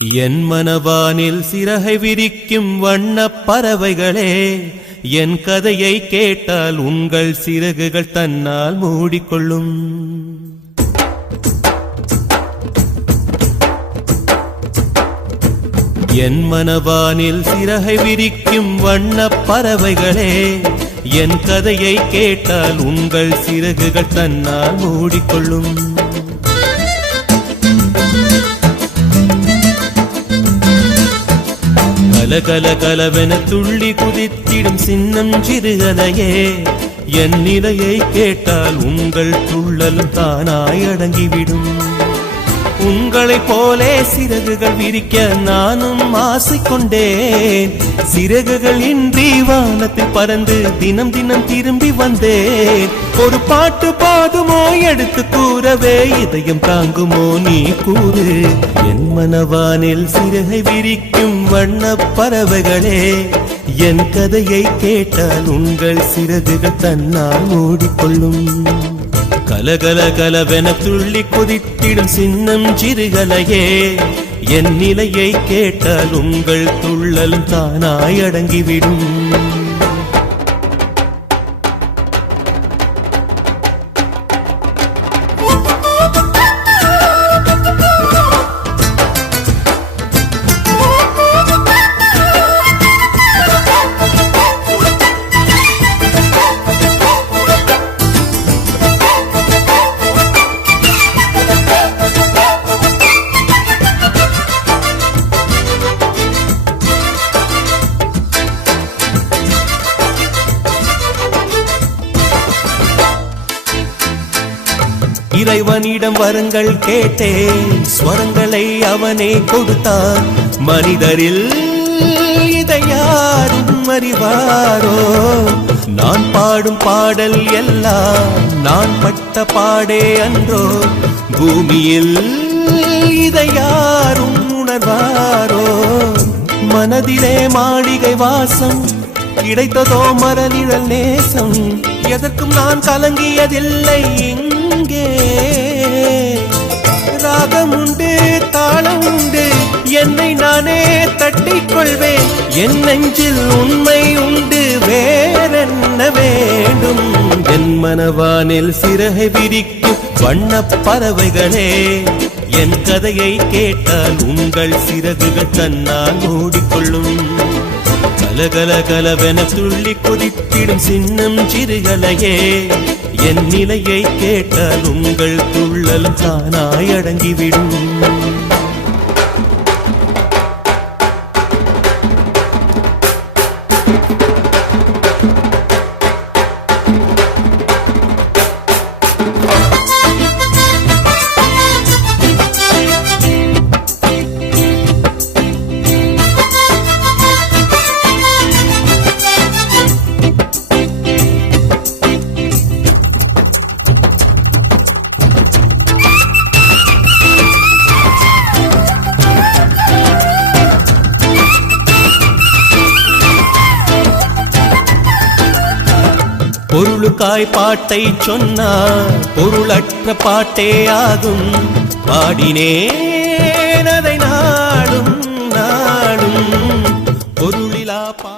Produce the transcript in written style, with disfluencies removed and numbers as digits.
என் மனவானில் சிறகை விரிக்கும் வண்ணப் பறவைகளே, என் கதையை கேட்டால் உங்கள் சிறகுகள் தன்னால் மூடிக்கொள்ளும். என் மனவானில் சிறகை விரிக்கும் வண்ணப் பறவைகளே, என் கதையை கேட்டால் உங்கள் சிறகுகள் தன்னால் மூடிக்கொள்ளும். கலகல கலவென துள்ளி குதித்திடும் சின்னம் சிறுகலையே, என் நிலையை கேட்டால் உங்கள் துள்ளலும் தானாய் அடங்கிவிடும். உங்களைப் போலே சிறகுகள் விரிக்க நானும் ஆசை கொண்டேன். சிறகுகள் இன்றி வானத்தில் பறந்து தினம் தினம் திரும்பி வந்தேன். ஒரு பாட்டு பாடுமோ எடுத்து கூறவே, இதயம் தாங்குமோ நீ கூறு. என் மனவானில் சிறகை விரிக்கும் வண்ணப் பறவைகளே, என் கதையை கேட்டால் உங்கள் சிறகுகள் தன்னால் மூடிக்கொள்ளும். கலகல கலவென துள்ளி குதித்திடும் சின்னம் சிறுகலையே, என் நிலையை கேட்டால் உங்கள் துள்ளலும் தானாய் அடங்கிவிடும். இறைவனிடம் வரங்கள் கேட்டேன், ஸ்வரங்களை அவனே கொடுத்தான். மனிதரில் இதை யாரும் அறிவாரோ? நான் பாடும் பாடல் எல்லாம் நான் பட்ட பாடே அன்றோ? பூமியில் இதை யாரும் உணர்வாரோ? மனதிலே மாளிகை வாசம் கிடைத்ததோ மரநிழல் நேசம், எதற்கும் நான் கலங்கியதில்லை. இங்கே ராகம் உண்டு, தாளம் உண்டு, என்னை நானே தட்டிக் கொள்வேன். என் நெஞ்சில் உண்மை உண்டு, வேறென்ன வேண்டும்? என் மனவானில் சிறகை விரிக்கும் வண்ணப் பறவைகளே, என் கதையை கேட்டால் உங்கள் சிறகுகள் தன்னால் மூடிக்கொள்ளும். கலகல கலவென துள்ளி குதித்திடும் சின்னம் சிறுகலையே, என் நிலையை கேட்டால் உங்கள் துள்ளலும் தானாய் அடங்கிவிடும். பொருளுக்காய் பாட்டை சொன்னார், பொருளற்ற பாட்டே ஆகும். பாடினேன் அதை நாடும் நாடும் பொருளிலா பாட்டு.